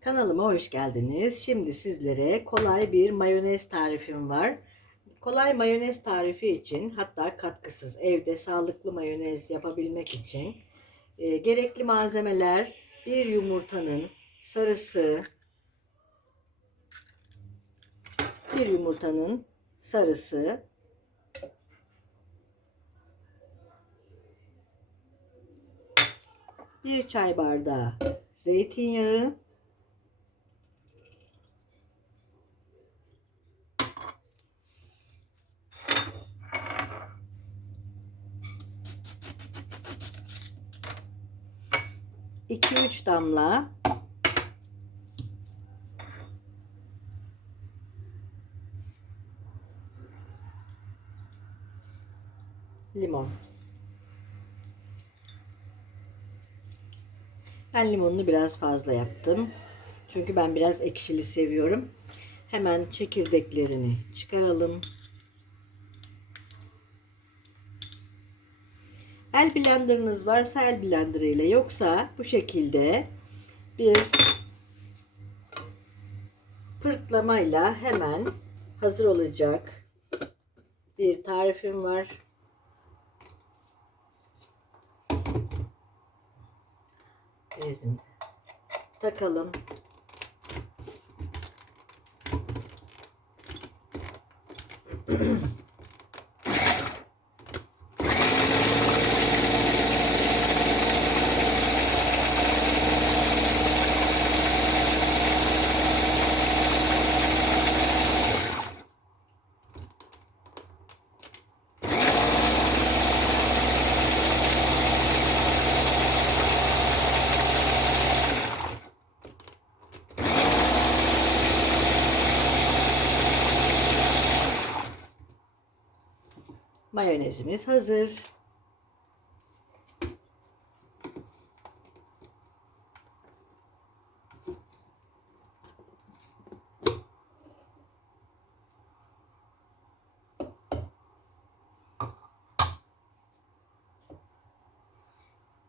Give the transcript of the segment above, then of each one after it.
Kanalıma hoş geldiniz. Şimdi sizlere kolay bir mayonez tarifim var. Kolay mayonez tarifi için hatta katkısız evde sağlıklı mayonez yapabilmek için e, gerekli malzemeler bir yumurtanın sarısı, bir yumurtanın sarısı, bir çay bardağı zeytinyağı, iki üç damla limon. Ben limonunu biraz fazla yaptım. Çünkü ben biraz ekşili seviyorum. Hemen çekirdeklerini çıkaralım. El blenderınız varsa el blender ile yoksa bu şekilde bir pırtlamayla hemen hazır olacak bir tarifim var. Bezimizi takalım. Mayonezimiz hazır.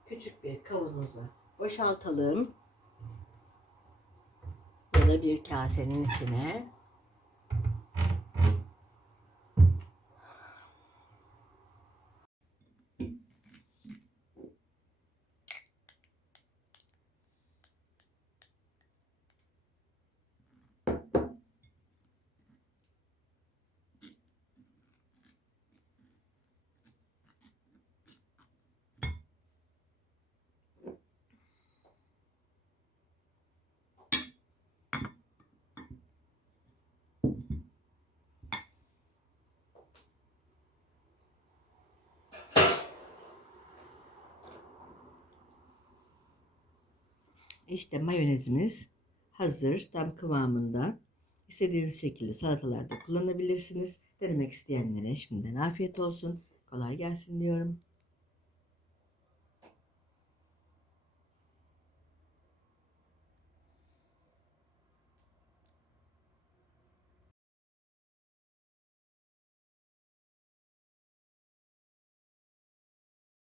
Küçük bir kavanoza boşaltalım. Ya da bir kasenin içine. İşte mayonezimiz hazır, tam kıvamında. İstediğiniz şekilde salatalarda kullanabilirsiniz. Denemek isteyenlere şimdiden afiyet olsun. Kolay gelsin diyorum.